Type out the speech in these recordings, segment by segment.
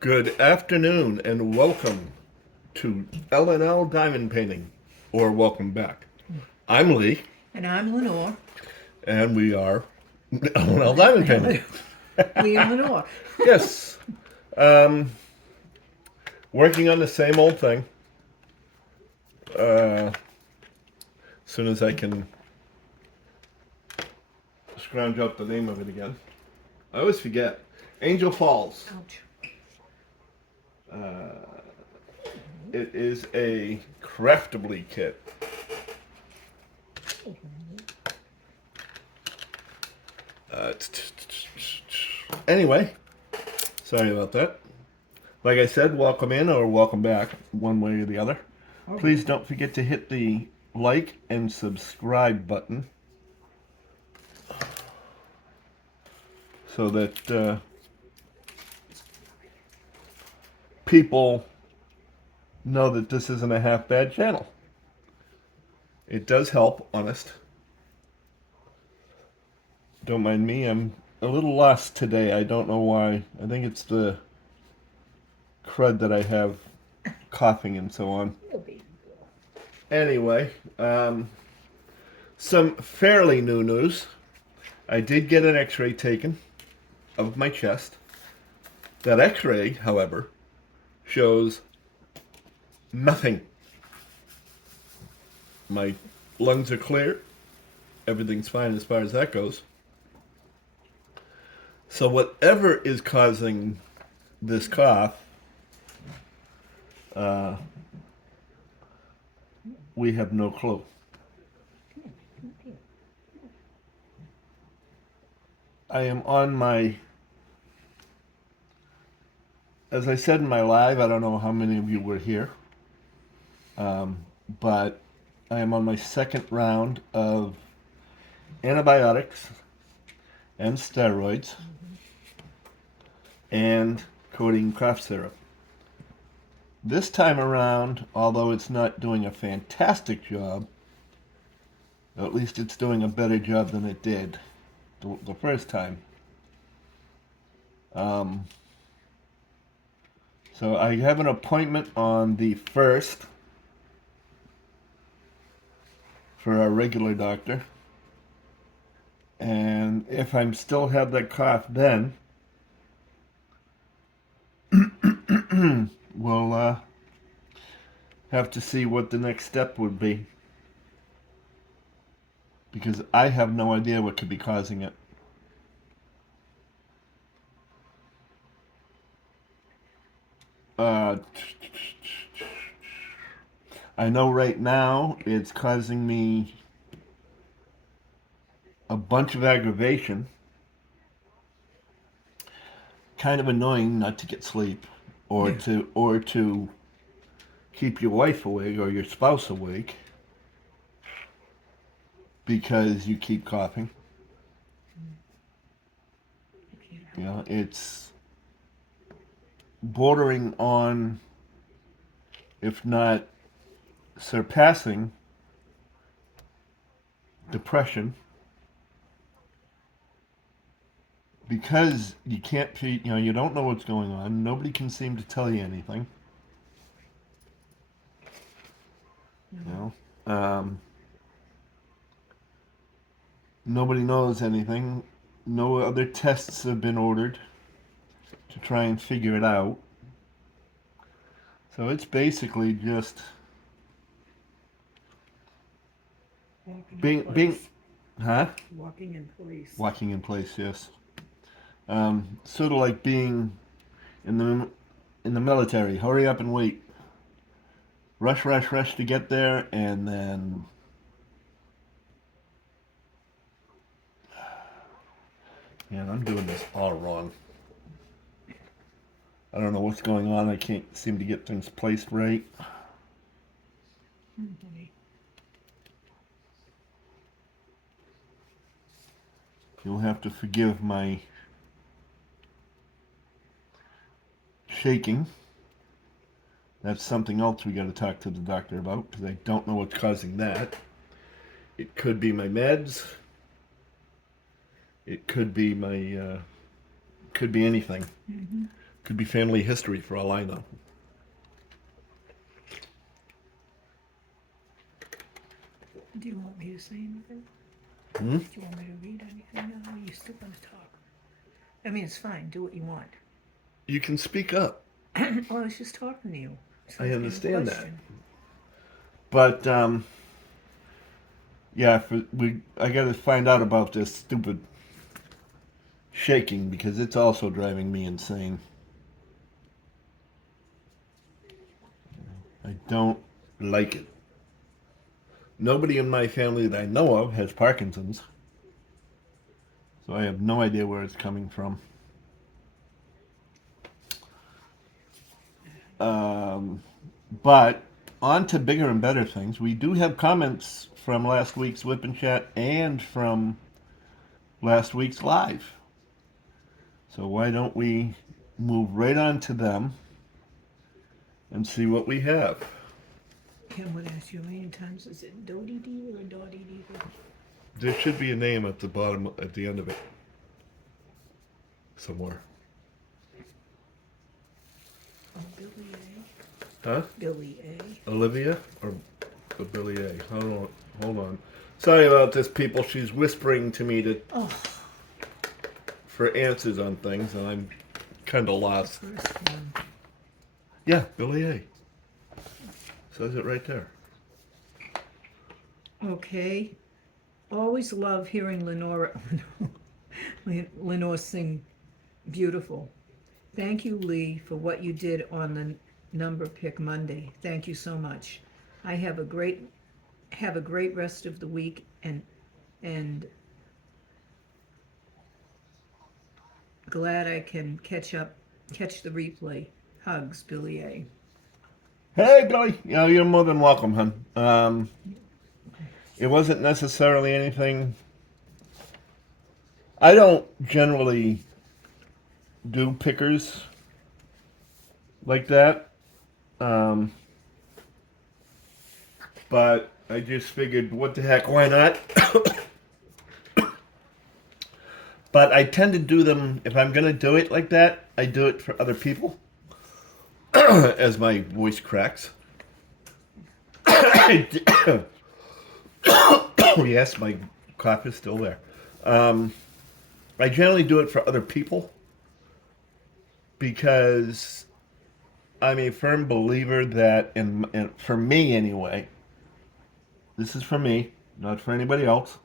Good afternoon and welcome to L&L Diamond Painting, or welcome back. I'm Lee, And I'm Lenore. and we are L&L Diamond Painting. Lee and Lenore. Yes, working on the same old thing. As soon as I can scrounge up the name of it again. I always forget. Angel Falls. Ouch. It is a craftably kit. Anyway, sorry about that. Like I said, welcome in or welcome back, one way or the other. Please don't forget to hit the like and subscribe button so that people know that this isn't a half bad channel. It does help, honest. Don't mind me, I'm a little lost today. I don't know why. I think it's the crud that I have, coughing and so on. Anyway, some fairly new news. I did get an x-ray taken of my chest. That x-ray, however, shows nothing. My lungs are clear. Everything's fine as far as that goes. So whatever is causing this cough, we have no clue. I am on my, as I said in my live, I don't know how many of you were here, but I am on my second round of antibiotics and steroids and codeine cough syrup. This time around, although it's not doing a fantastic job, at least it's doing a better job than it did the first time. So I have an appointment on the 1st for our regular doctor. And if I'm still have that cough then, we'll have to see what the next step would be. Because I have no idea what could be causing it. I know right now it's causing me a bunch of aggravation. Kind of annoying not to get sleep or to keep your wife awake or your spouse awake because you keep coughing. You know, it's bordering on, if not surpassing, depression. Because you can't, you don't know what's going on. Nobody can seem to tell you anything. Nobody knows anything. No other tests have been ordered to try and figure it out. So it's basically just being, Walking in place. walking in place, yes. Sort of like being in the military. Hurry up and wait. Rush, rush, rush to get there, and then man, I'm doing this all wrong. I don't know what's going on. I can't seem to get things placed right. You'll have to forgive my shaking. That's something else we got to talk to the doctor about because I don't know what's causing that. It could be my meds. It could be my, could be anything. Could be family history for all I know. Do you want me to say anything? Hmm? Do you want me to read anything now? Or are you still going to talk? I mean, it's fine. Do what you want. You can speak up. Well, I was just talking to you. So I asking a understand that. question. But yeah, I got to find out about this stupid shaking because it's also driving me insane. I don't like it. Nobody in my family that I know of has Parkinson's, so I have no idea where it's coming from. But on to bigger and better things. We do have comments from last week's Wip Chat and from last week's live. So why don't we move right on to them and see what we have. Kim would ask you a million times, is it Dodie Dee or Dottie Dee? There should be a name at the bottom, at the end of it, somewhere. Oh, Billy A. Huh? Billy A. Olivia or Billy A? Hold on. Sorry about this, people. She's whispering to me Oh, for answers on things, and I'm kind of lost. first one. Yeah, Billy A. Says it right there. Okay. Always love hearing Lenore sing beautiful. Thank you, Lee, for what you did on the number pick Monday. Thank you so much. I have a great rest of the week and glad I can catch the replay. Hugs, Billy A. Hey, Billy. Yeah, you're more than welcome, hon. It wasn't necessarily anything. I don't generally do pickers like that. But I just figured, what the heck, why not? But I tend to do them, if I'm going to do it like that, I do it for other people. As my voice cracks. Yes, my cough is still there. I generally do it for other people because I'm a firm believer that, and for me anyway, this is for me, not for anybody else.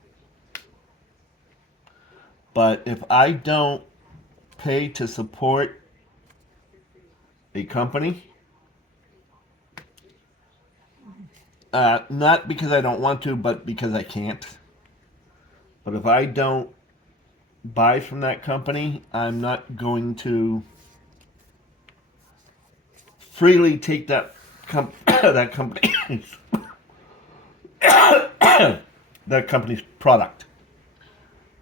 But if I don't pay to support a company, not because I don't want to, but because I can't. But if I don't buy from that company, I'm not going to freely take that that company's that company's product.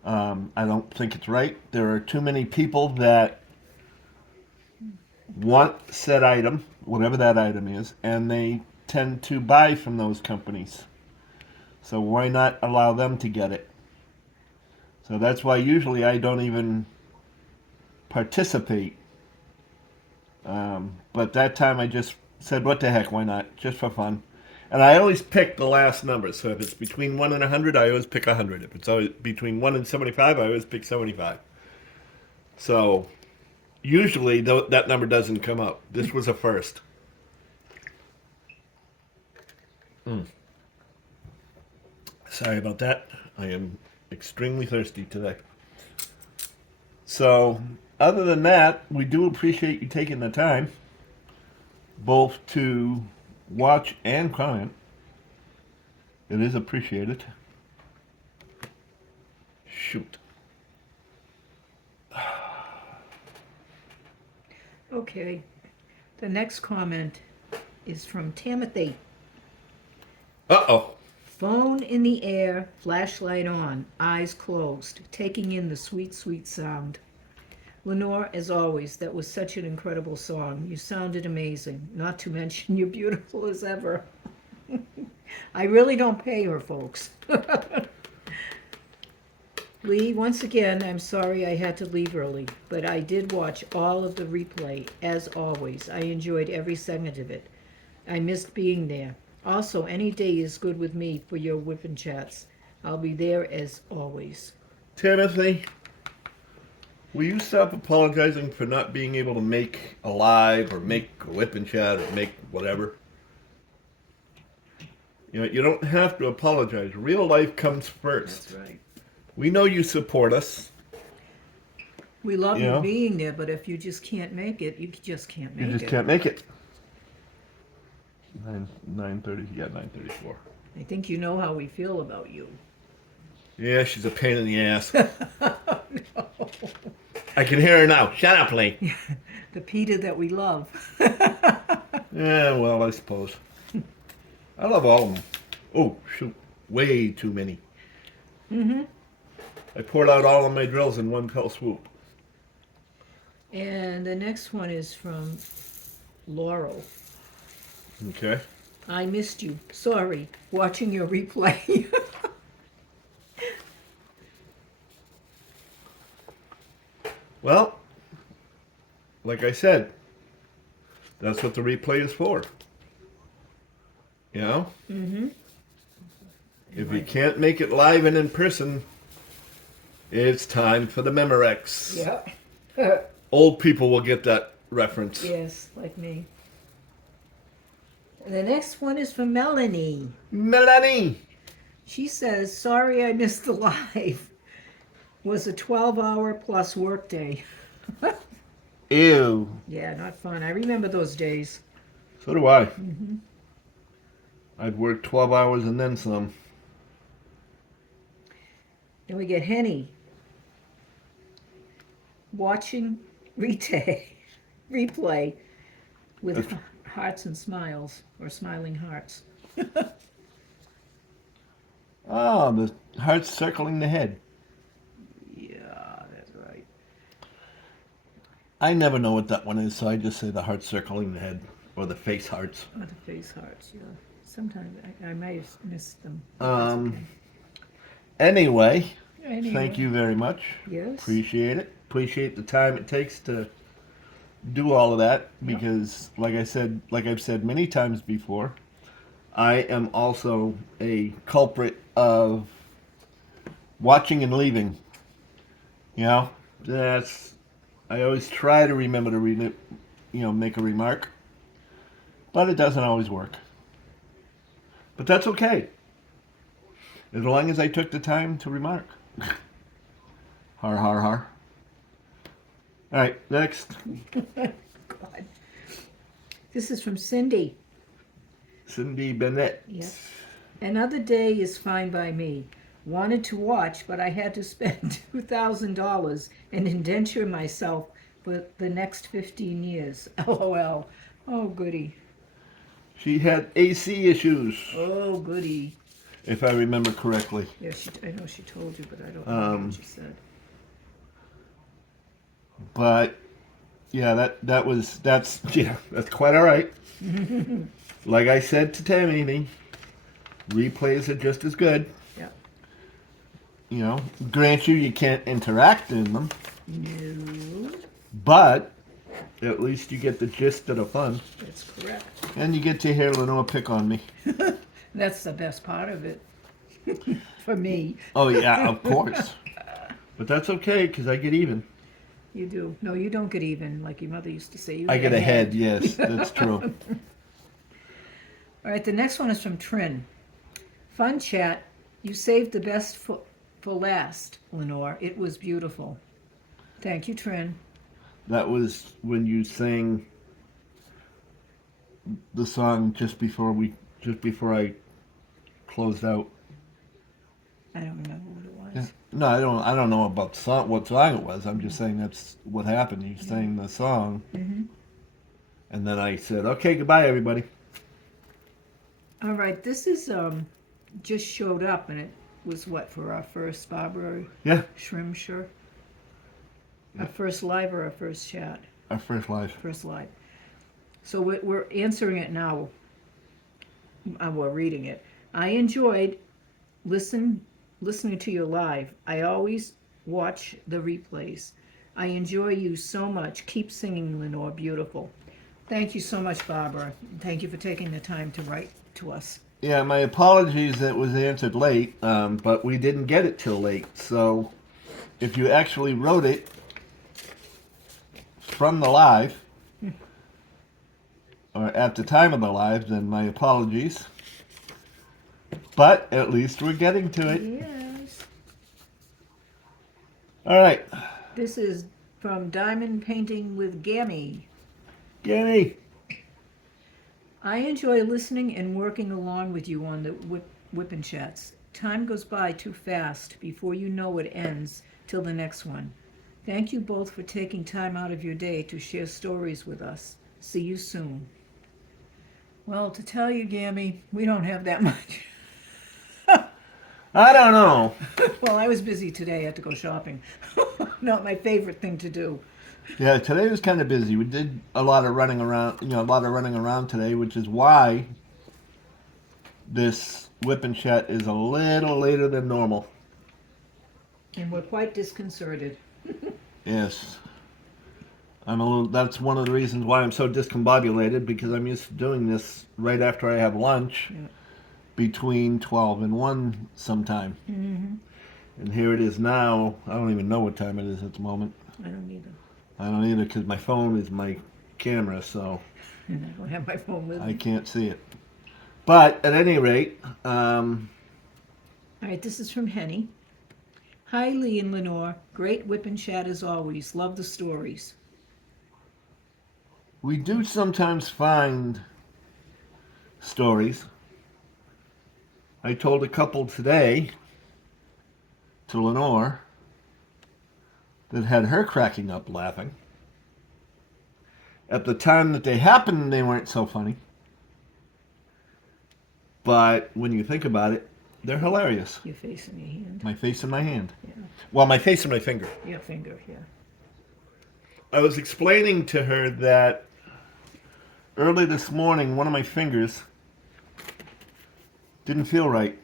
I don't think it's right. There are too many people that want said item, whatever that item is, and they tend to buy from those companies. So why not allow them to get it? So that's why usually I don't even participate. But that time I just said, what the heck, why not? Just for fun. And I always pick the last number. So if it's between 1 and 100, I always pick 100. If it's always between 1 and 75, I always pick 75. So usually that number doesn't come up. This was a first. Sorry about that. I am extremely thirsty today. So, other than that, we do appreciate you taking the time both to watch and comment. It is appreciated. Shoot. Okay. The next comment is from Timothy. Uh-oh. Phone in the air, flashlight on, eyes closed, taking in the sweet, sweet sound. Lenore, as always, that was such an incredible song. You sounded amazing, not to mention you're beautiful as ever. I really don't pay her, folks. Lee, once again, I'm sorry I had to leave early, but I did watch all of the replay, as always. I enjoyed every second of it. I missed being there. Also, any day is good with me for your Whip and Chats. I'll be there as always. Timothy, will you stop apologizing for not being able to make a live or make a whip and chat or make whatever? You know, you don't have to apologize. Real life comes first. That's right. We know you support us. We love You you know? being there, but if you just can't make it, you just can't make You just it. can't make it. 9:30. Yeah, 9:34. I think you know how we feel about you. Yeah, she's a pain in the ass. No. I can hear her now. Shut up, Lee. The Peter that we love. Yeah, well, I suppose. I love all of them. Oh, shoot. Way too many. Mm-hmm. I poured out all of my drills in one fell swoop. And the next one is from Laurel. Okay. I missed you. Sorry. Watching your replay. Well, like I said, that's what the replay is for. You know? Mm-hmm. If you can't make it live and in person, it's time for the Memorex. Yeah. Old people will get that reference. Yes, like me. And the next one is from Melanie. Melanie! She says, sorry I missed the live. Was a 12-hour plus workday. Ew. Yeah, not fun. I remember those days. So do I. Mm-hmm. I'd work 12 hours and then some. Then we get Henny. Watching replay with That's- hearts and smiles, or smiling hearts. Ah, the heart's circling the head. Yeah, that's right. I never know what that one is, so I just say the heart circling the head. Or the face hearts. Oh, the face hearts, yeah. Sometimes I might have missed them. Anyway, Anyway. thank you very much. Yes. Appreciate it. Appreciate the time it takes to do all of that because, like I've said many times before, I am also a culprit of watching and leaving. You know, I always try to remember to make a remark, but it doesn't always work. But that's okay, as long as I took the time to remark. Har har har. All right, next. God. This is from Cindy. Cindy Bennett. Yes. Another day is fine by me. Wanted to watch, but I had to spend $2,000 and indenture myself for the next 15 years. LOL. Oh, goody. She had AC issues, Oh, goody. if I remember correctly. Yeah, I know she told you, but I don't know what she said. But yeah, that's quite all right. Like I said to Tammy, replays are just as good. Yeah. You know, grant you can't interact in them, No, but at least you get the gist of the fun, that's correct. and you get to hear Lenore pick on me. That's the best part of it. For me. Oh yeah, of course. But that's okay because I get even. You do. No, you don't get even, like your mother used to say. You I get ahead. Yes, that's true. All right, the next one is from Trin. Fun chat. You saved the best for last, Lenore. It was beautiful. Thank you, Trin. That was when you sang the song just before I closed out. I don't remember what it was. Yeah. No, I don't know about what song it was. I'm just saying that's what happened. You sang the song, and then I said, "Okay, goodbye, everybody." All right, this is just showed up, and it was what for our first Barbara Yeah, Shrimshire? Our first live or our first chat? our first live. First live. So we're answering it now. We're reading it. I enjoyed listening listening to you live. I always watch the replays. I enjoy you so much. Keep singing, Lenore. Beautiful. Thank you so much, Barbara. Thank you for taking the time to write to us. Yeah, my apologies that it was answered late, but we didn't get it till late. So if you actually wrote it from the live, or at the time of the live, then my apologies. But at least we're getting to it. Yes. All right. This is from Diamond Painting with Gammy. Gammy. I enjoy listening and working along with you on the Whip Chats. Time goes by too fast. Before you know it ends till the next one. Thank you both for taking time out of your day to share stories with us. See you soon. Well, to tell you, Gammy, we don't have that much. I don't know. Well, I was busy today. I had to go shopping. Not my favorite thing to do. Yeah, today was kind of busy. We did a lot of running around, a lot of running around today, which is why this Whip and Chat is a little later than normal. And we're quite disconcerted. Yes. That's one of the reasons why I'm so discombobulated, because I'm used to doing this right after I have lunch, Yeah. between 12 and 1 sometime. Mm-hmm. And here it is now. I don't even know what time it is at the moment. I don't either. I don't either, because my phone is my camera, so And I don't have my phone with I me. can't see it. But at any rate, All right, this is from Henny. Hi, Lee and Lenore. Great Whip and Chat as always. Love the stories. we do sometimes find stories. I told a couple today to Lenore that had her cracking up laughing. At the time that they happened, they weren't so funny. But when you think about it, they're hilarious. Your face in your hand. My face and my hand. Yeah. Well, my face and my finger. Your finger, yeah. I was explaining to her that early this morning, one of my fingers didn't feel right.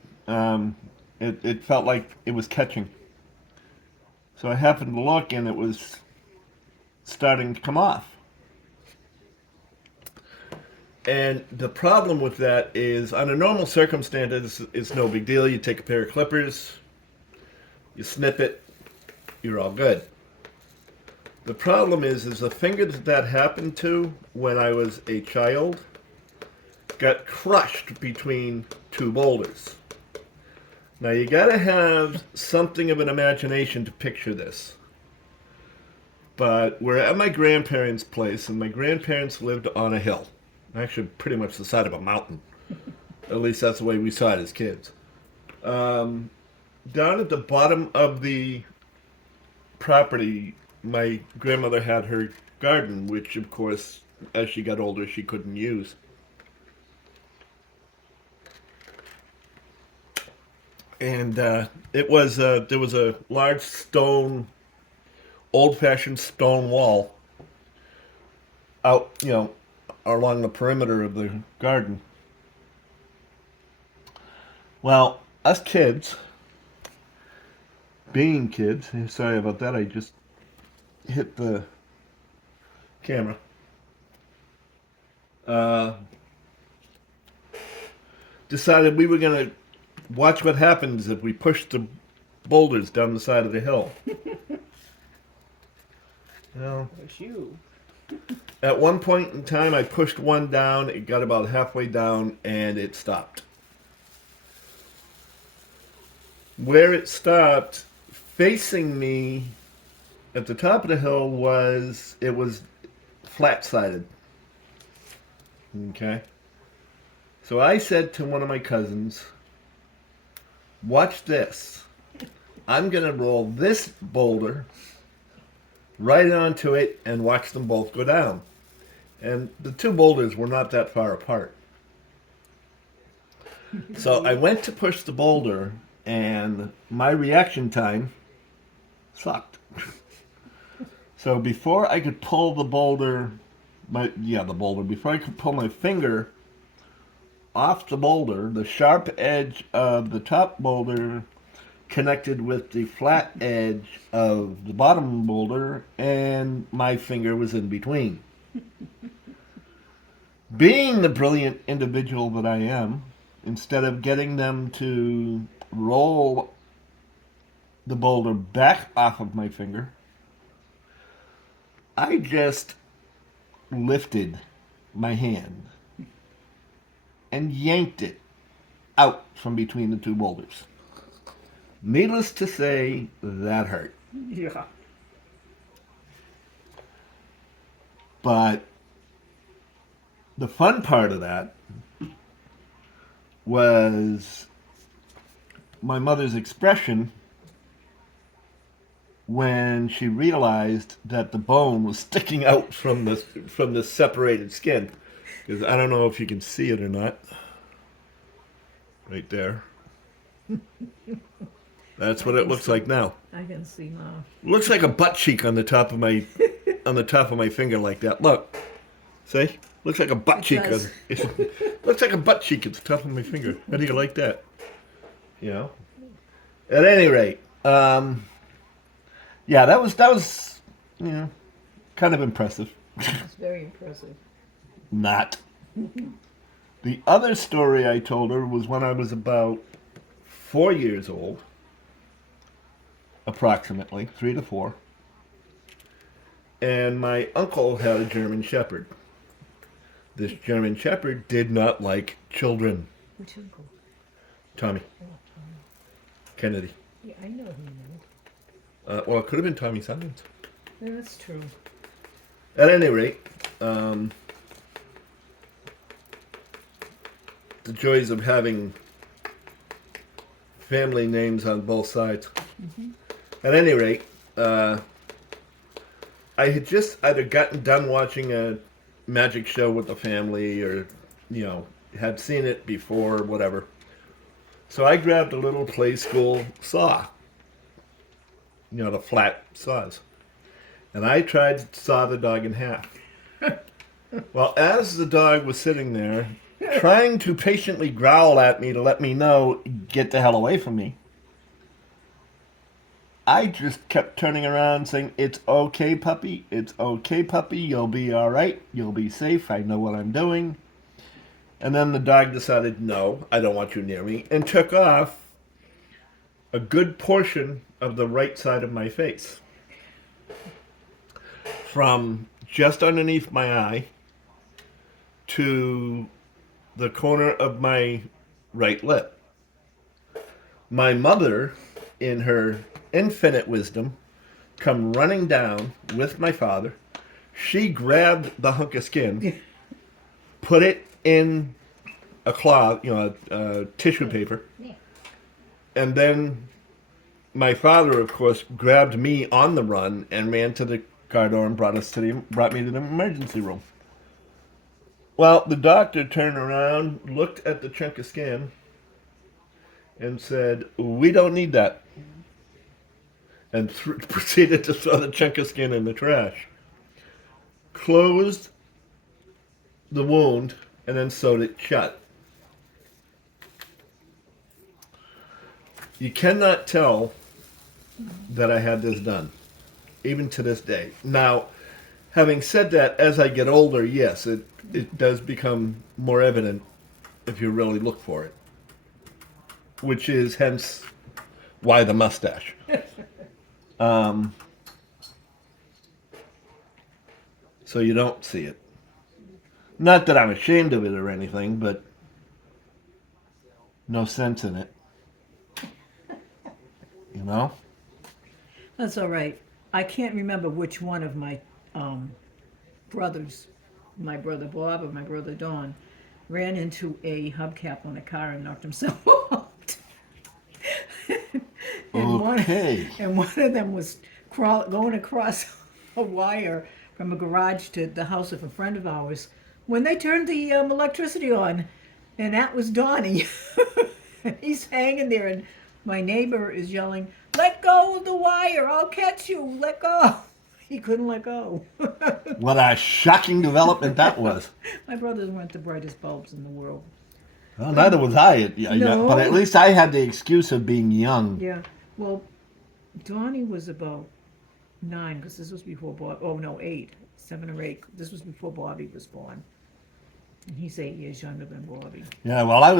It felt like it was catching. So I happened to look, and it was starting to come off. And the problem with that is, under normal circumstances, it's no big deal. You take a pair of clippers, you snip it, you're all good. The problem is the finger that happened to when I was a child got crushed between two boulders. Now you gotta have something of an imagination to picture this. But we're at my grandparents' place, and my grandparents lived on a hill. Actually, pretty much the side of a mountain. At least that's the way we saw it as kids. Down at the bottom of the property, my grandmother had her garden, which, of course, as she got older, she couldn't use. And there was a large stone, old-fashioned stone wall out, along the perimeter of the garden. Well, us kids, being kids, sorry about that, I just hit the camera. Decided we were going to watch what happens if we push the boulders down the side of the hill. Well, It's you. at one point in time, I pushed one down. It got about halfway down, and it stopped. Where it stopped, facing me at the top of the hill, was flat-sided. Okay? So I said to one of my cousins, watch this. I'm going to roll this boulder right onto it and watch them both go down. And the two boulders were not that far apart. So I went to push the boulder, and my reaction time sucked. So before I could pull the boulder, before I could pull my finger off the boulder, the sharp edge of the top boulder connected with the flat edge of the bottom boulder, and my finger was in between. Being the brilliant individual that I am, instead of getting them to roll the boulder back off of my finger, I just lifted my hand and yanked it out from between the two boulders. Needless to say, that hurt. Yeah. But the fun part of that was my mother's expression when she realized that the bone was sticking out from the separated skin. Because I don't know if you can see it or not. Right there. That's what it looks like now. I can see now. Looks like a butt cheek on the top of my finger like that. Look. See? Looks like a butt cheek. Looks like a butt cheek at the top of my finger. How do you like that? You know? At any rate, yeah, that was kind of impressive. It's very impressive. Not. The other story I told her was when I was about 4 years old, approximately 3 to 4, and my uncle had a German Shepherd. This German Shepherd did not like children. Which uncle? Tommy. Oh, Tommy. Kennedy. Yeah, I know who you Well, it could have been Tommy Simons. know. That's true. At any rate, the joys of having family names on both sides. Mm-hmm. At any rate, I had just either gotten done watching a magic show with the family or, had seen it before or whatever. So I grabbed a little play school saw, the flat saws, and I tried to saw the dog in half. Well, as the dog was sitting there, trying to patiently growl at me to let me know, get the hell away from me, I just kept turning around saying, "It's okay, puppy. It's okay, puppy. You'll be all right. You'll be safe. I know what I'm doing." And then the dog decided, "No, I don't want you near me," and took off a good portion of the right side of my face. From just underneath my eye to the corner of my right lip. My mother, in her infinite wisdom, come running down with my father. She grabbed the hunk of skin, put it in a cloth, tissue paper, and then my father, of course, grabbed me on the run and ran to the car door and brought me to the emergency room. Well, the doctor turned around, looked at the chunk of skin, and said, "We don't need that," and proceeded to throw the chunk of skin in the trash. Closed the wound, and then sewed it shut. You cannot tell that I had this done, even to this day. Now, having said that, as I get older, yes, it does become more evident if you really look for it. Which is hence why the mustache. So you don't see it. Not that I'm ashamed of it or anything, but no sense in it. You know? That's all right. I can't remember which one of my brothers, my brother Bob or my brother Don, ran into a hubcap on a car and knocked himself out. Okay. One of them was going across a wire from a garage to the house of a friend of ours when they turned the electricity on, and that was Donnie. He's hanging there, and my neighbor is yelling, "Let go of the wire! I'll catch you! Let go!" He couldn't let go. What a shocking development that was. My brothers weren't the brightest bulbs in the world. Well, neither was I. No. But at least I had the excuse of being young. Yeah. Well, Donnie was about 9, because this was before Bob, oh no, 8, 7 or 8. This was before Bobby was born. And he's 8 years younger than Bobby. Yeah, well, I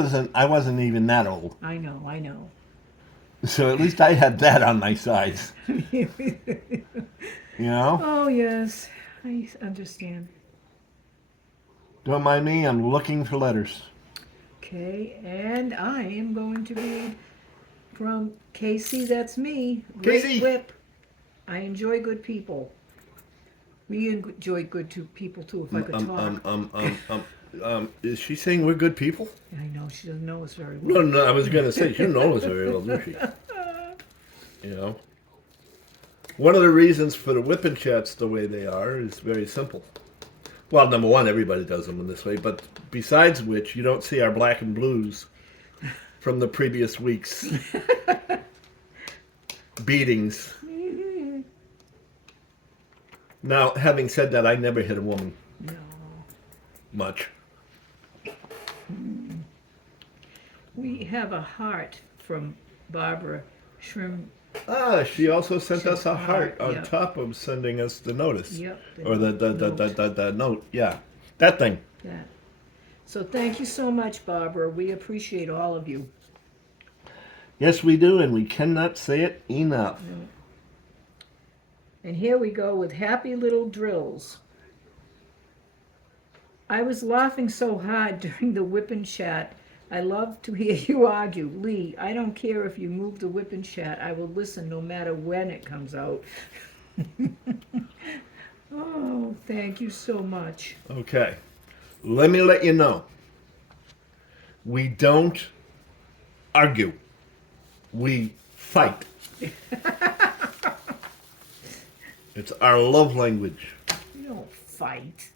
wasn't even that old. I know, I know. So at least I had that on my side. You know? Oh, yes, I understand. Don't mind me, I'm looking for letters. Okay, and I am going to read from Casey, that's me. Casey! Whip. I enjoy good people. We enjoy people too, if I could talk. Is she saying we're good people? I know, she doesn't know us very No, well. no, I was going to say, she doesn't know us very well, does she? You know? One of the reasons for the Wip Chats the way they are is very simple. Well, number one, everybody does them in this way, but besides which, you don't see our black and blues from the previous week's beatings. Now, having said that, I never hit a woman No. much. We have a heart from Barbara Shrim. Ah, she also sent us a heart on Yep. top of sending us the notice. Yep. Or the note, yeah. That thing. Yeah. So thank you so much, Barbara. We appreciate all of you. Yes, we do, and we cannot say it enough. No. And here we go with happy little drills. I was laughing so hard during the whipping chat. I love to hear you argue. Lee, I don't care if you move the whipping chat. I will listen no matter when it comes out. Oh, thank you so much. Okay. Let me let you know. We don't argue. We fight. It's our love language. You don't fight.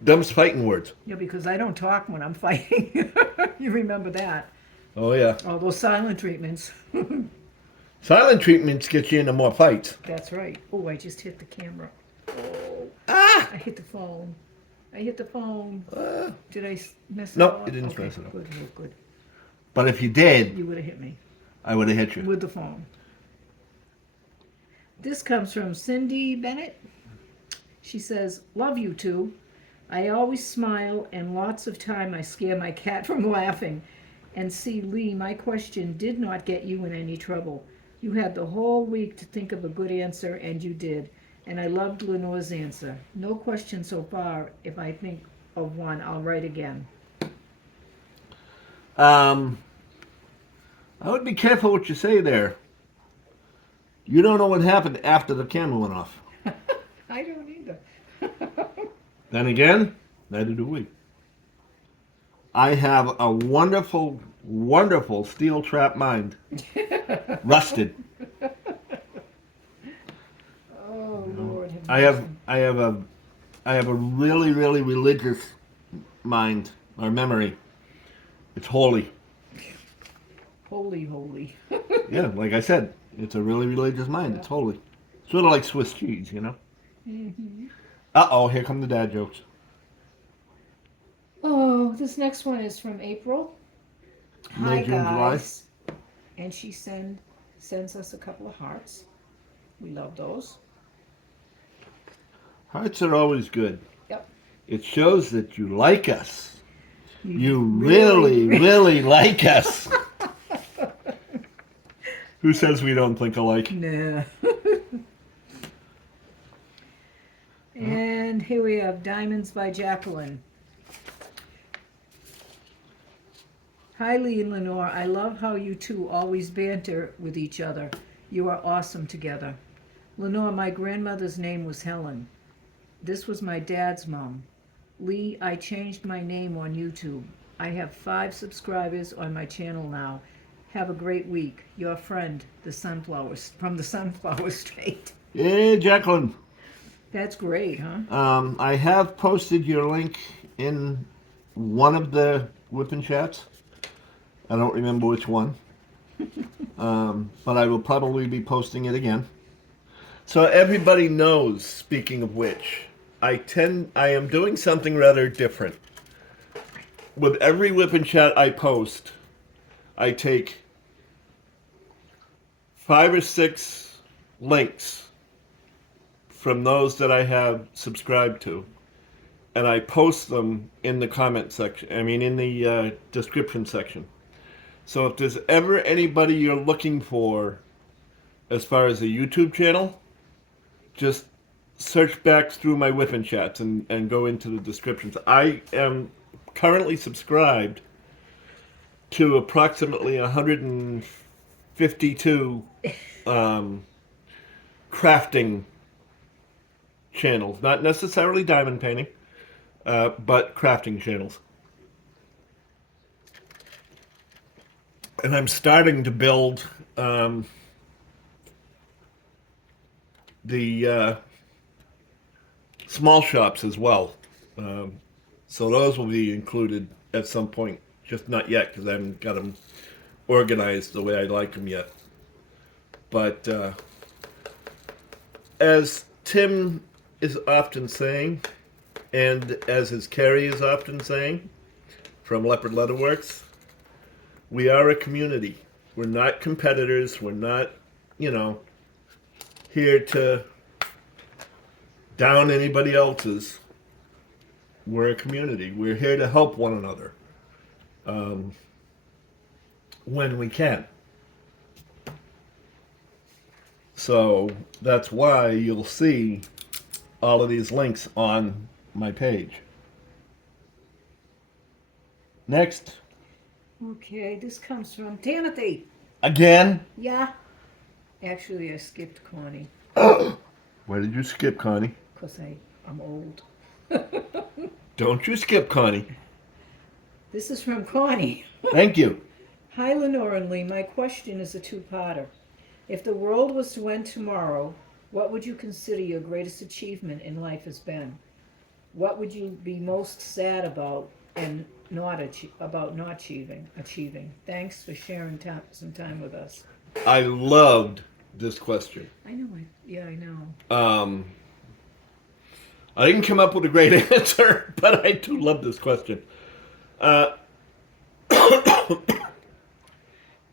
Them's fighting words. Yeah, because I don't talk when I'm fighting. You remember that. Oh, yeah. All those silent treatments. Silent treatments get you into more fights. That's right. Oh, I just hit the camera. Oh, Ah! I hit the phone. I hit the phone. Did I mess it No, up? you didn't Okay, mess it up. Good, good, good. But if you did, You would have hit me I would have hit you. with the phone. This comes from Cindy Bennett. She says, love you two. I always smile, and lots of time I scare my cat from laughing. And see, Lee, my question did not get you in any trouble. You had the whole week to think of a good answer, and you did. And I loved Lenore's answer. No question so far. If I think of one, I'll write again. I would be careful what you say there. You don't know what happened after the camera went off. I don't either. Then again, neither do we. I have a wonderful, wonderful steel trap mind. Rusted. Oh, Lord. I have a really, really religious mind or memory. It's holy. Holy, holy. Yeah, like I said, it's a really religious mind. It's holy. Sort of like Swiss cheese, you know? Mm-hmm. Uh-oh, here come the dad jokes. Oh, this next one is from April. Hi, May, June, July. guys. And she sends us a couple of hearts. We love those. Hearts are always good. Yep. It shows that you like us. You really, really like us. Who says we don't think alike? Nah. And here we have Diamonds by Jacqueline. Hi, Lee and Lenore. I love how you two always banter with each other. You are awesome together. Lenore, my grandmother's name was Helen. This was my dad's mom. Lee, I changed my name on YouTube. I have 5 subscribers on my channel now. Have a great week. Your friend, the Sunflowers, from the Sunflower State. Hey, Jacqueline. That's great, huh? I have posted your link in one of the whipping chats. I don't remember which one. But I will probably be posting it again. So everybody knows, speaking of which, I am doing something rather different. With every whipping chat I post, I take 5 or 6 links from those that I have subscribed to, and I post them in the comment section. I mean, in the description section. So if there's ever anybody you're looking for as far as a YouTube channel, just search back through my Wip Chats and go into the descriptions. I am currently subscribed to approximately 152 crafting channels. Not necessarily diamond painting, but crafting channels. And I'm starting to build the small shops as well. So those will be included at some point. Just not yet, because I haven't got them organized the way I like them yet. But as Tim is often saying, and as his Carrie is often saying, from Leopard Leatherworks, we are a community. We're not competitors. We're not, here to down anybody else's. We're a community. We're here to help one another when we can. So that's why you'll see all of these links on my page. Next. Okay, this comes from Timothy. Again? Yeah. Actually, I skipped Connie. Why did you skip, Connie? Because I'm old. Don't you skip, Connie. This is from Connie. Thank you. Hi, Lenore and Lee. My question is a two-parter. If the world was to end tomorrow, what would you consider your greatest achievement in life has been? What would you be most sad about and not achieving? Thanks for sharing some time with us. I loved this question. I know. I know. I didn't come up with a great answer, but I do love this question.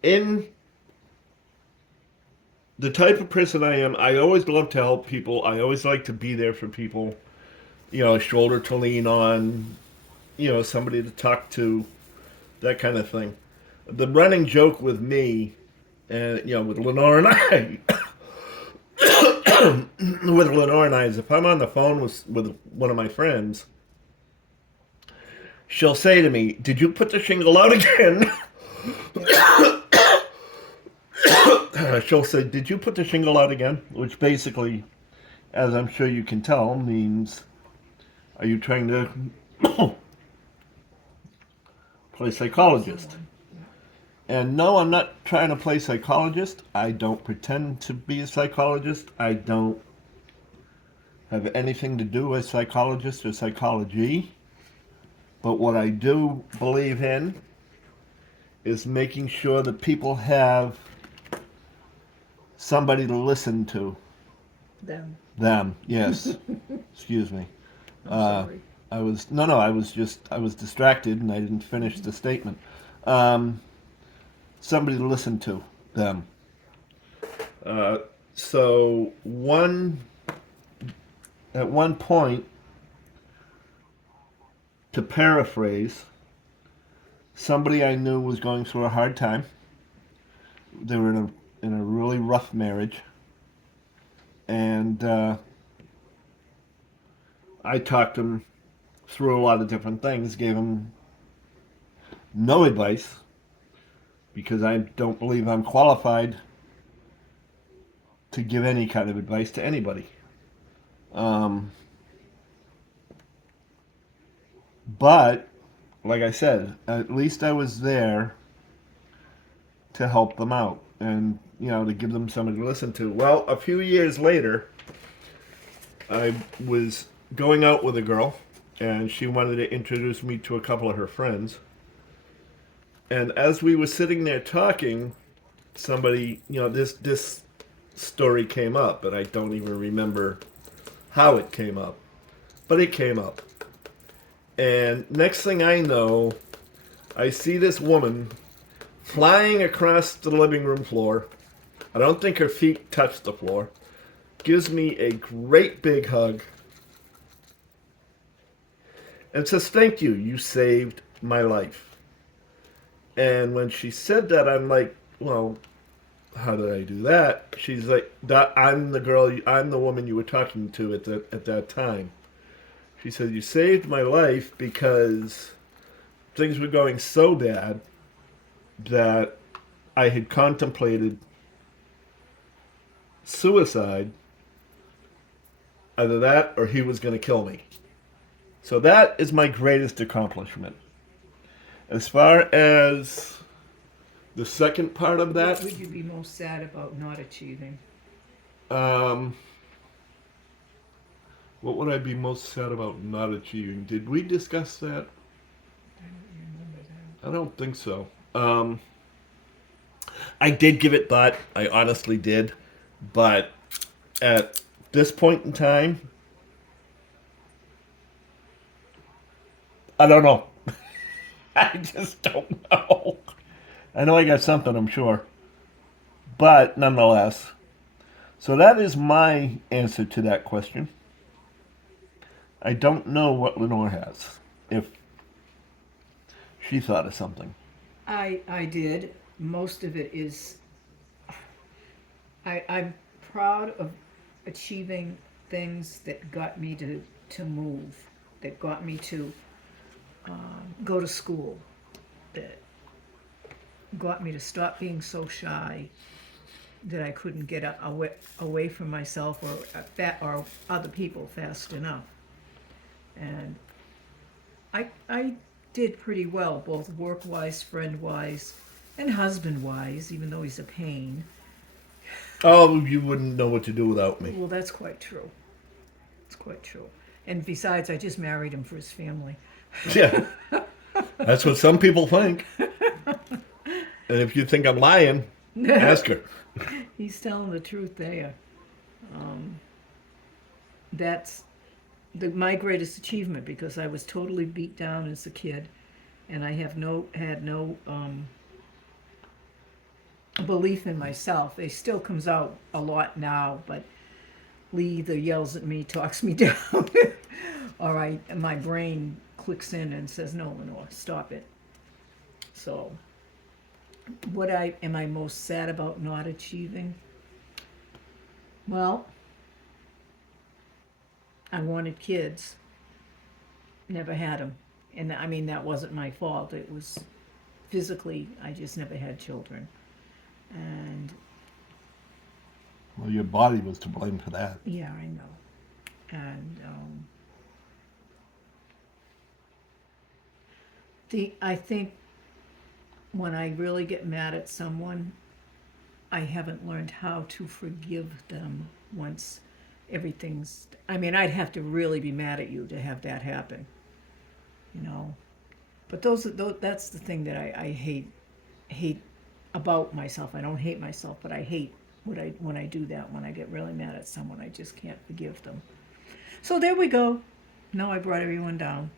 In the type of person I am, I always love to help people. I always like to be there for people. A shoulder to lean on, somebody to talk to, that kind of thing. The running joke with me, and with Lenore and I, is if I'm on the phone with one of my friends, she'll say to me, "Did you put the shingle out again?" She'll say, "Did you put the shingle out again?" Which basically, as I'm sure you can tell, means, are you trying to play psychologist? And no, I'm not trying to play psychologist. I don't pretend to be a psychologist. I don't have anything to do with psychologists or psychology. But what I do believe in is making sure that people have somebody to listen to. Them, yes. Excuse me. I'm sorry. I was distracted and I didn't finish the statement. Somebody to listen to, them. So at one point, to paraphrase, somebody I knew was going through a hard time. They were in a really rough marriage, and I talked them through a lot of different things, gave them no advice, because I don't believe I'm qualified to give any kind of advice to anybody. But, like I said, at least I was there to help them out and, to give them somebody to listen to. Well, a few years later, I was going out with a girl, and she wanted to introduce me to a couple of her friends. And as we were sitting there talking, somebody, this story came up, and I don't even remember how it came up. But it came up. And next thing I know, I see this woman flying across the living room floor I don't think her feet touched the floor. Gives me a great big hug. And says, thank you. You saved my life. And when she said that, I'm like, well, how did I do that? She's like, I'm the woman you were talking to at that time. She said, you saved my life because things were going so bad that I had contemplated suicide. Either that or he was going to kill me. So that is my greatest accomplishment. As far as the second part of that, What would you be most sad about not achieving? what would I be most sad about not achieving? Did we discuss that? I don't remember that. I don't think so. I did give it thought. I honestly did. But at this point in time, I don't know. I just don't know. I know I got something, I'm sure. But nonetheless. So that is my answer to that question. I don't know what Lenore has. If she thought of something. I did. Most of it is. I'm proud of achieving things that got me to move, that got me to go to school, that got me to stop being so shy that I couldn't get away from myself or other people fast enough. And I did pretty well, both work-wise, friend-wise, and husband-wise, even though he's a pain. Oh, you wouldn't know what to do without me. Well, that's quite true. It's quite true. And besides, I just married him for his family. Yeah. That's what some people think. And if you think I'm lying, ask her. He's telling the truth there. That's my greatest achievement because I was totally beat down as a kid, and I had no belief in myself. It still comes out a lot now, but Lee either yells at me, talks me down, or my brain clicks in and says, "No, Lenore, stop it." So, what am I most sad about not achieving? Well, I wanted kids, never had them, and I mean that wasn't my fault. It was physically, I just never had children, and Well, your body was to blame for that. yeah, I know, and I think when I really get mad at someone, I haven't learned how to forgive them once everything's. I mean, I'd have to really be mad at you to have that happen, you know. But that's the thing that I hate about myself. I don't hate myself, but I hate when I do that. When I get really mad at someone, I just can't forgive them. So there we go. Now I brought everyone down.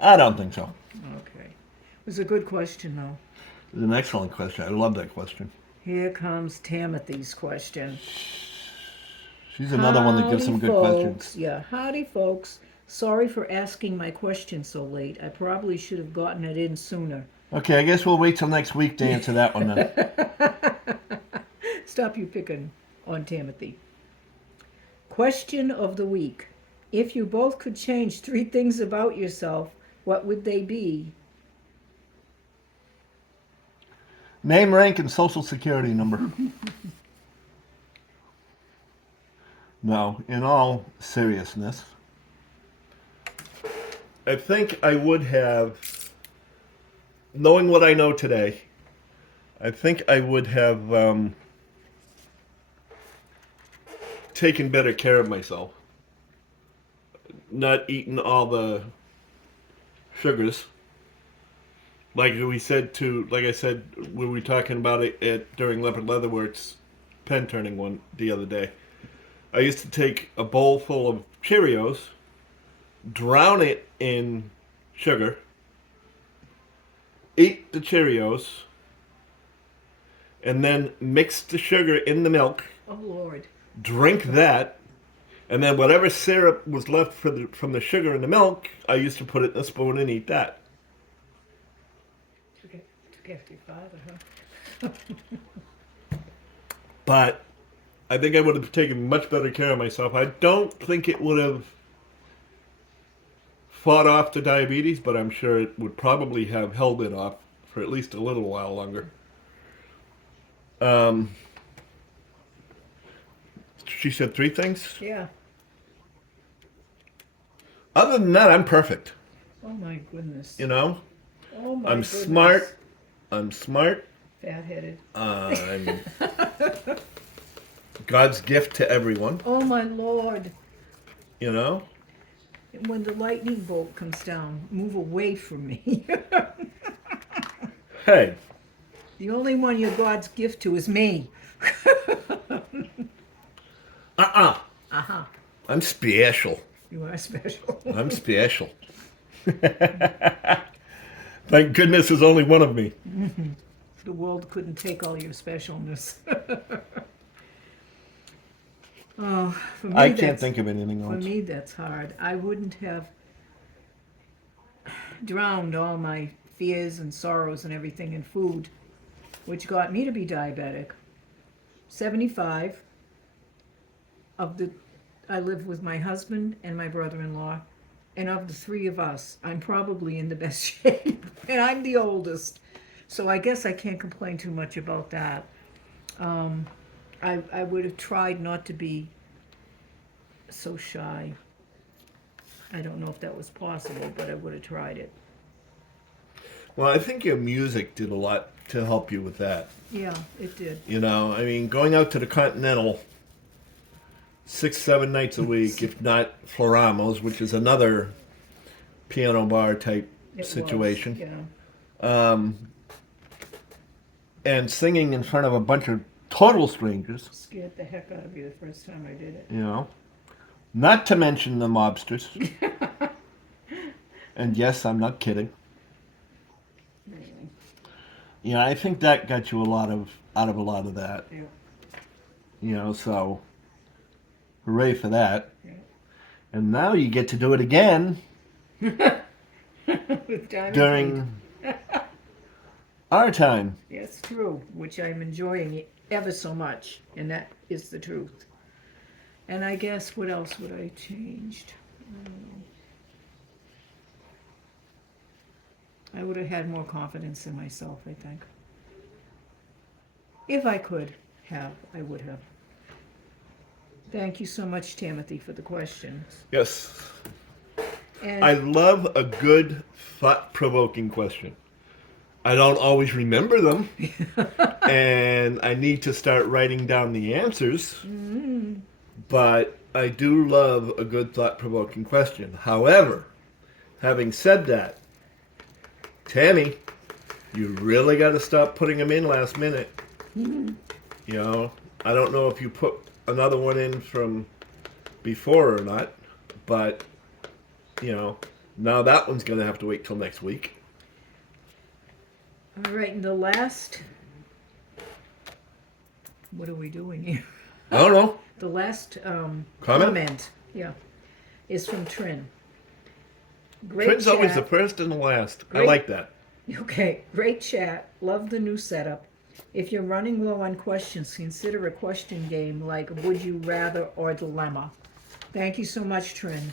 I don't think so. Okay. It was a good question, though. It's an excellent question. I love that question. Here comes Timothy's question. She's another one that gives some good questions. Folks. Yeah, howdy, folks. Sorry for asking my question so late. I probably should have gotten it in sooner. Okay, I guess we'll wait till next week to answer that one then. Stop you picking on Timothy. Question of the week. If you both could change 3 things about yourself, what would they be? Name, rank, and social security number. No, in all seriousness, I think I would have, knowing what I know today, I think I would have taken better care of myself. Not eating all the sugars. Like I said when we were talking about it during Leopard Leatherworks pen turning one the other day. I used to take a bowl full of Cheerios, drown it in sugar, eat the Cheerios, and then mix the sugar in the milk, Oh, Lord. drink that, and then whatever syrup was left from the sugar in the milk, I used to put it in a spoon and eat that. Took after your father, huh? But I think I would have taken much better care of myself. I don't think it would have fought off the diabetes, but I'm sure it would probably have held it off for at least a little while longer. She said 3 things. Yeah. Other than that, I'm perfect. Oh, my goodness. You know, Oh, my I'm goodness. smart. I'm smart. Fat-headed. I'm God's gift to everyone. Oh, my Lord. You know. When the lightning bolt comes down, move away from me. Hey. The only one you're God's gift to is me. Uh-huh. I'm special. You are special. I'm special. Thank goodness there's only one of me. The world couldn't take all your specialness. Oh, for me, I can't think of anything For else. me, that's hard. I wouldn't have drowned all my fears and sorrows and everything in food, which got me to be diabetic. 75 I live with my husband and my brother-in-law, and of the 3 of us, I'm probably in the best shape, and I'm the oldest. So I guess I can't complain too much about that. I would have tried not to be so shy. I don't know if that was possible, but I would have tried it. Well, I think your music did a lot to help you with that. Yeah, it did. You know, I mean, going out to the Continental 6-7 nights a week, if not Floramos, which is another piano bar type It situation. was, yeah. And singing in front of a bunch of total strangers, Scared the heck out of you the first time I did it. you know. Not to mention the mobsters. And yes, I'm not kidding. Really. You know, I think that got you out of a lot of that. Yeah. You know, so hooray for that. Yeah. And now you get to do it again With Diamond during our time. Yes, true, which I'm enjoying ever so much, and that is the truth. And I guess, what else would I changed? I would have had more confidence in myself, I think. If I could have, I would have. Thank you so much, Timothy, for the questions. Yes. And I love a good, thought-provoking question. I don't always remember them, and I need to start writing down the answers, but I do love a good, thought-provoking question. However, having said that, Tammy, you really got to stop putting them in last minute. You know, I don't know if you put another one in from before or not, but, you know, now that one's going to have to wait till next week. all right, and the last, what are we doing here? I don't know. The last Comment? comment, yeah, is from Trin. Great Trin's always the chat. first and the last. I Great. like that. Okay, great chat. Love the new setup. If you're running low on questions, consider a question game like Would You Rather or Dilemma. Thank you so much, Trin.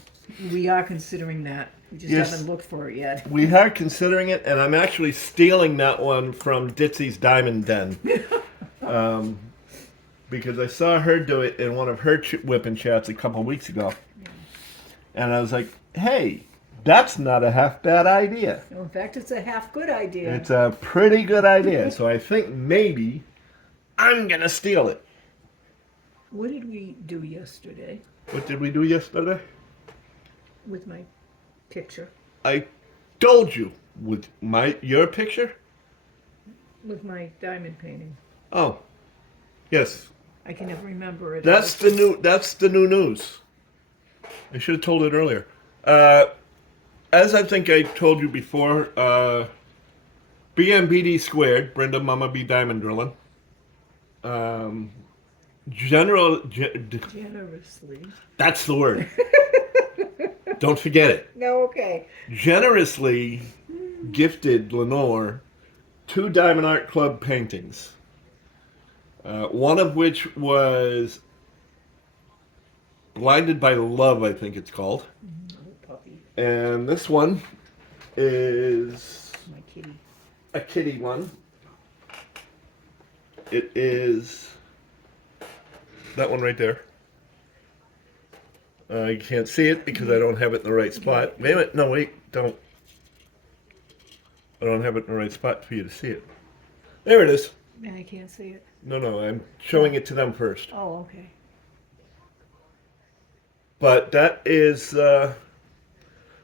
We are considering that. We just Yes. haven't looked for it yet. We are considering it, and I'm actually stealing that one from Ditsy's Diamond Den. Because I saw her do it in one of her whipping chats a couple weeks ago. And I was like, hey, that's not a half bad idea. No, in fact, it's a half good idea. It's a pretty good idea. So I think maybe I'm going to steal it. What did we do yesterday What did we do yesterday? with my picture? I told you with your picture. With my diamond painting. Oh, yes. I can never remember it. That's the new news. I should have told it earlier. As I think I told you before, BMBD squared, Brenda Mama B Diamond Drilling, Um, Generously. that's the word. Don't forget it. No, okay. Generously gifted Lenore 2 Diamond Art Club paintings. One of which was Blinded by Love, I think it's called. Little puppy, And this one is my kitty. a kitty one. It is that one right there. You can't see it because I don't have it in the right spot. Maybe, no, wait, don't. I don't have it in the right spot for you to see it. There it is. Man, I can't see it. No, I'm showing it to them first. Oh, okay. But that is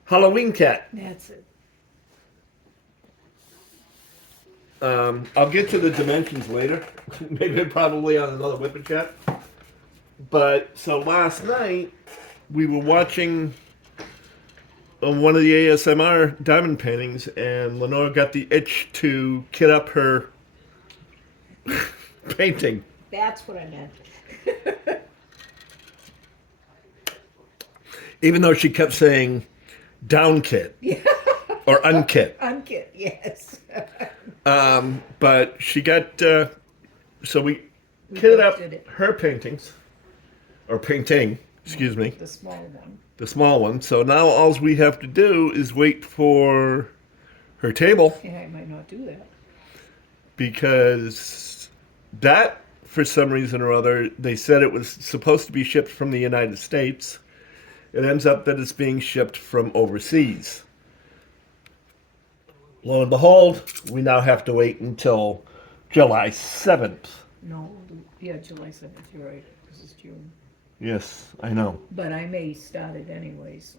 Halloween Cat. That's it. I'll get to the dimensions later. Maybe probably on another Wip Chat. But so last night we were watching one of the ASMR diamond paintings, and Lenore got the itch to kit up her painting. That's what I meant. Even though she kept saying down kit Yeah. or unkit. Unkit, yes. But she got, so we kitted up did it. her paintings, or painting, excuse me, The small one. the small one. So now all we have to do is wait for her table, Yeah, I might not do that. because that, for some reason or other, they said it was supposed to be shipped from the United States. It ends up that it's being shipped from overseas. Lo and behold, we now have to wait until July 7th. No, yeah, July 7th, you're right. This is June. Yes, I know. But I may start it anyways,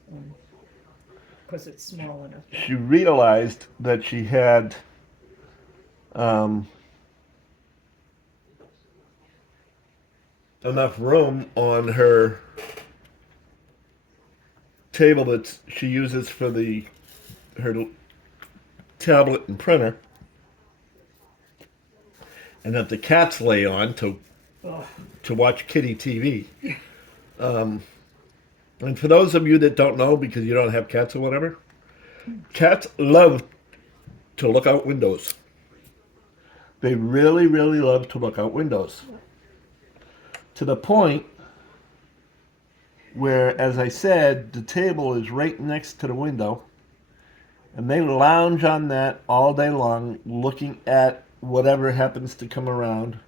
because it's small enough. She realized that she had enough room on her table that she uses for her tablet and printer, and that the cats lay on Oh, to watch kitty TV. And for those of you that don't know, because you don't have cats or whatever, cats love to look out windows. They really, really love to look out windows. To the point where, as I said, the table is right next to the window, and they lounge on that all day long, looking at whatever happens to come around,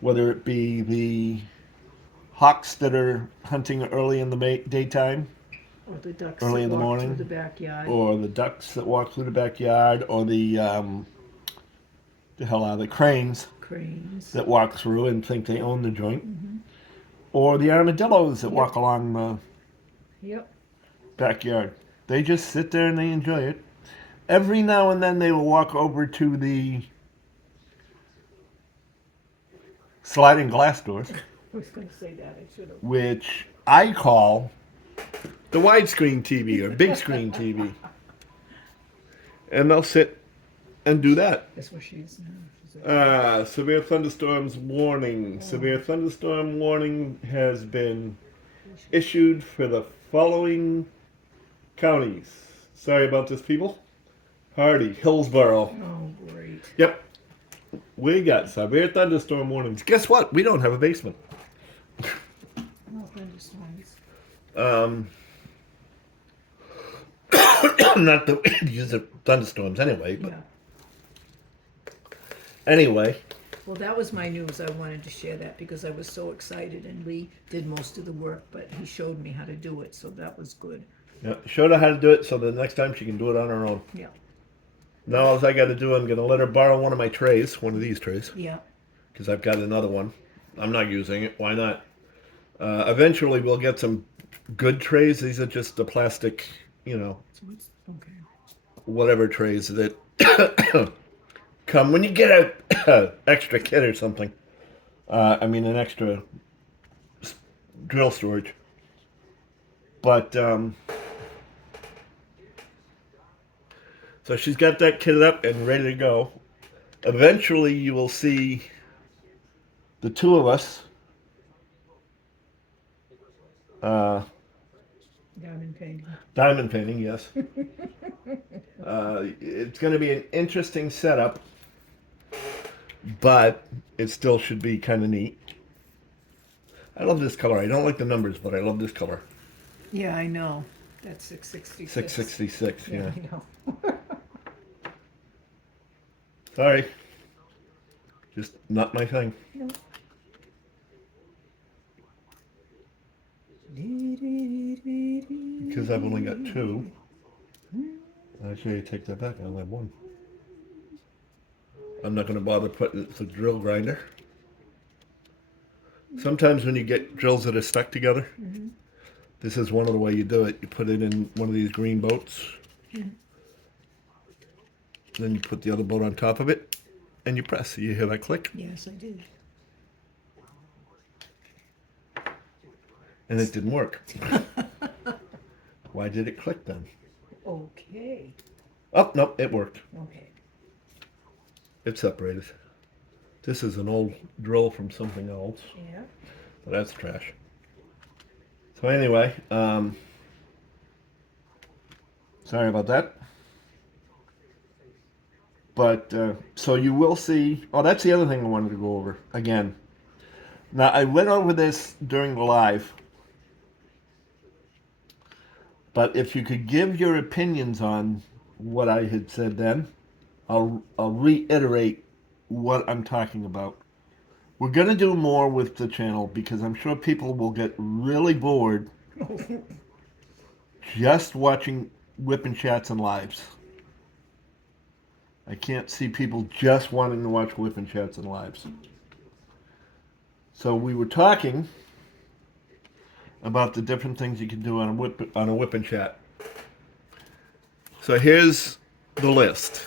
whether it be the hawks that are hunting early in the daytime, or the ducks early that in the walk morning, through the backyard. or the ducks that walk through the backyard, or the cranes Cranes. that walk through and think they own the joint, or the armadillos that Yep. walk along the Yep. backyard. They just sit there and they enjoy it. Every now and then they will walk over to the sliding glass doors, I was going to say that. I should have. which I call the widescreen TV or big screen TV. And they'll sit and do that. That's where she is now. She's at- Severe thunderstorms warning. Severe thunderstorm warning has been issued for the following counties. Sorry about this, people. Hardy, Hillsborough. Oh, great. Yep. We got severe thunderstorm warnings. Guess what? We don't have a basement. No thunderstorms. Not that we use the thunderstorms anyway, but Yeah. anyway. Well, that was my news. I wanted to share that because I was so excited, and Lee did most of the work, but he showed me how to do it, so that was good. Yeah, showed her how to do it so the next time she can do it on her own. Yeah. Now all I got to do, I'm going to let her borrow one of my trays, one of these trays, Yeah. because I've got another one. I'm not using it. Why not? Eventually we'll get some good trays. These are just the plastic, So it's okay. whatever trays that come when you get a extra kit or something. An extra drill storage. But so she's got that kitted up and ready to go. Eventually, you will see the two of us, Diamond painting. diamond painting, yes. It's going to be an interesting setup, but it still should be kind of neat. I love this color. I don't like the numbers, but I love this color. Yeah, I know. That's 666. 666, yeah. I know. Sorry. Just not my thing. No. Because I've only got two. Actually, I take that back. I only have one. I'm not going to bother putting it with a drill grinder. Sometimes when you get drills that are stuck together, this is one of the way you do it. You put it in one of these green boats. Then you put the other boat on top of it, and you press. You hear that click? Yes, I did. And it didn't work. Why did it click then? Okay. Oh, no, it worked. Okay. It separated. This is an old drill from something else. Yeah. So that's trash. So anyway, sorry about that. But, so you will see, oh, that's the other thing I wanted to go over again. Now, I went over this during the live, but if you could give your opinions on what I had said then, I'll reiterate what I'm talking about. We're going to do more with the channel because I'm sure people will get really bored just watching Whip Chats and lives. I can't see people just wanting to watch Whip Chats and lives. So we were talking about the different things you can do on a Whip and Chat. So here's the list.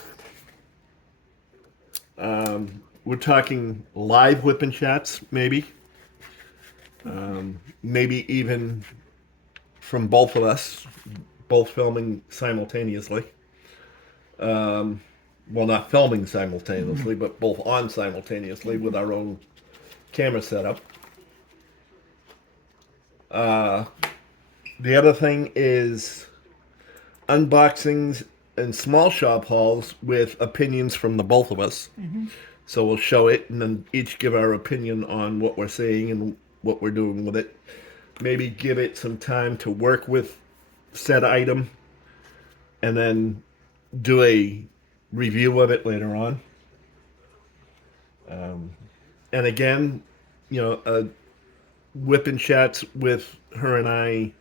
We're talking live Whip and Chats, maybe. Maybe even from both of us, both filming simultaneously. Well, not filming simultaneously, but both on simultaneously with our own camera setup. The other thing is unboxings and small shop hauls with opinions from the both of us. So we'll show it and then each give our opinion on what we're seeing and what we're doing with it. Maybe give it some time to work with said item and then do a review of it later on. And again, you know, Whip and Chats with her and I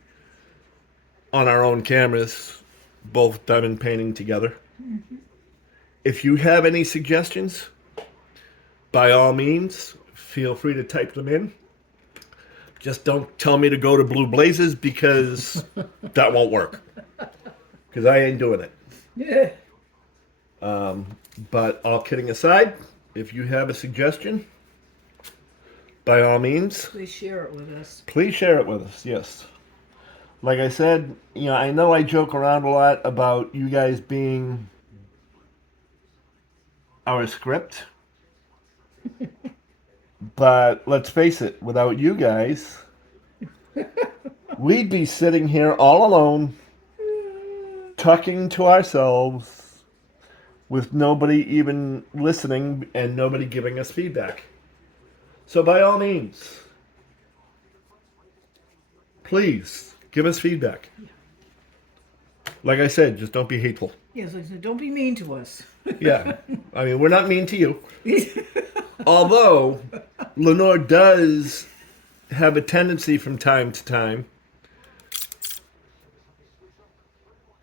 on our own cameras, both diamond painting together. If you have any suggestions, by all means, feel free to type them in. Just don't tell me to go to Blue Blazes because that won't work. Because I ain't doing it. Yeah. But all kidding aside, if you have a suggestion, by all means, Please share it with us. please share it with us, yes. Like I said, you know I joke around a lot about you guys being our script. But let's face it, without you guys, we'd be sitting here all alone, talking to ourselves, with nobody even listening and nobody giving us feedback. So by all means, please give us feedback. Like I said, just don't be hateful. Yes, I said, don't be mean to us. Yeah, I mean, we're not mean to you. Although, Lenore does have a tendency from time to time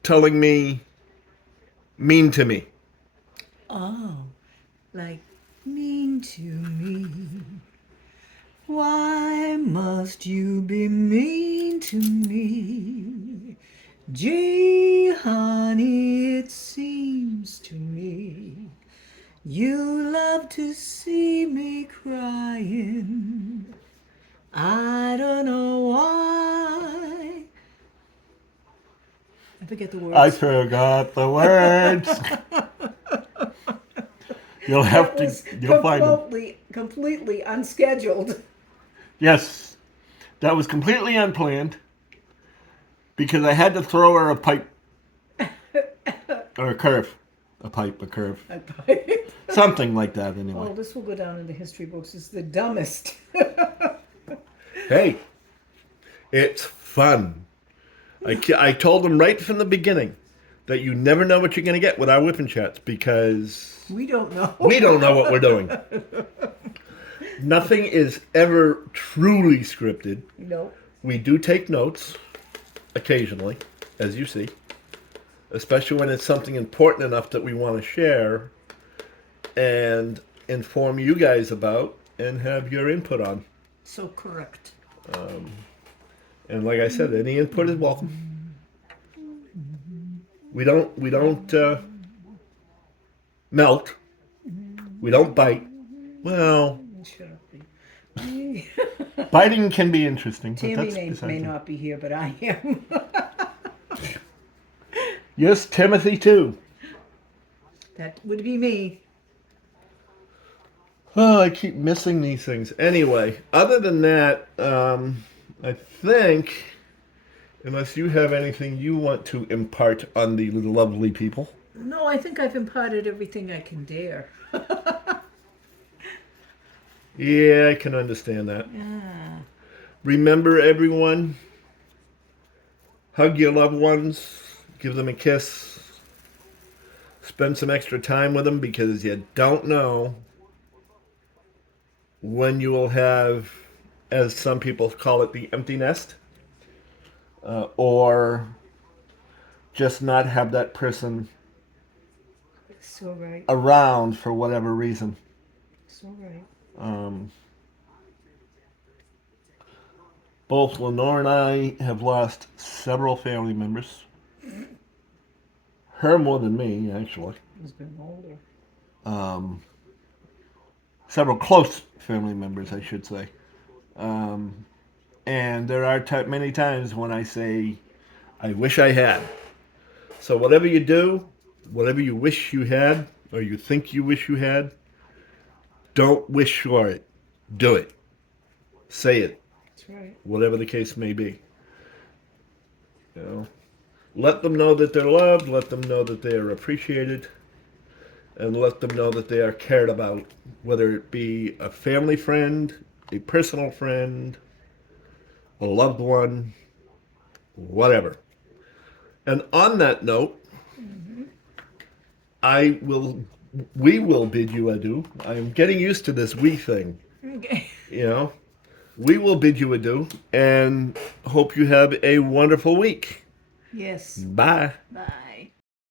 telling me, mean to me. Oh, like mean to me. Why must you be mean to me? Gee, honey, it seems to me you love to see me crying. I don't know why. I forget the words. I forgot the words. You'll have to, you'll find them. Completely completely unscheduled. Yes, that was completely unplanned because I had to throw her a pipe or a curve. A pipe, a curve. Something like that, anyway. Oh, this will go down in the history books as the dumbest. Hey, it's fun. I told them right from the beginning that you never know what you're going to get with our whipping chats because We don't know. we don't know what we're doing. Nothing is ever truly scripted. No. We do take notes occasionally, as you see, especially when it's something important enough that we want to share and inform you guys about and have your input on. So correct. And like I said, any input is welcome. We don't melt. We don't bite. Well, Shut up. biting can be interesting, but Tammy that's may besides it. not be here, but I am. Yes, Timothy too. That would be me. Oh, I keep missing these things. Anyway, other than that, I think, unless you have anything you want to impart on the lovely people. No, I think I've imparted everything I can dare. Yeah, I can understand that. Yeah. Remember, everyone, hug your loved ones, give them a kiss, spend some extra time with them because you don't know when you will have, as some people call it, the empty nest, or just not have that person So right. around for whatever reason. So right. Both Lenore and I have lost several family members. Her more than me, actually. He's been older. Several close family members, I should say. And there are many times when I say, I wish I had. So whatever you do, whatever you wish you had, or you think you wish you had, don't wish for it. Do it. Say it. That's right. Whatever the case may be. You know, let them know that they're loved, let them know that they are appreciated, and let them know that they are cared about, whether it be a family friend, a personal friend, a loved one, whatever. And on that note, we will bid you adieu. I am getting used to this we thing. Okay. You know, we will bid you adieu and hope you have a wonderful week. Yes. Bye. Bye.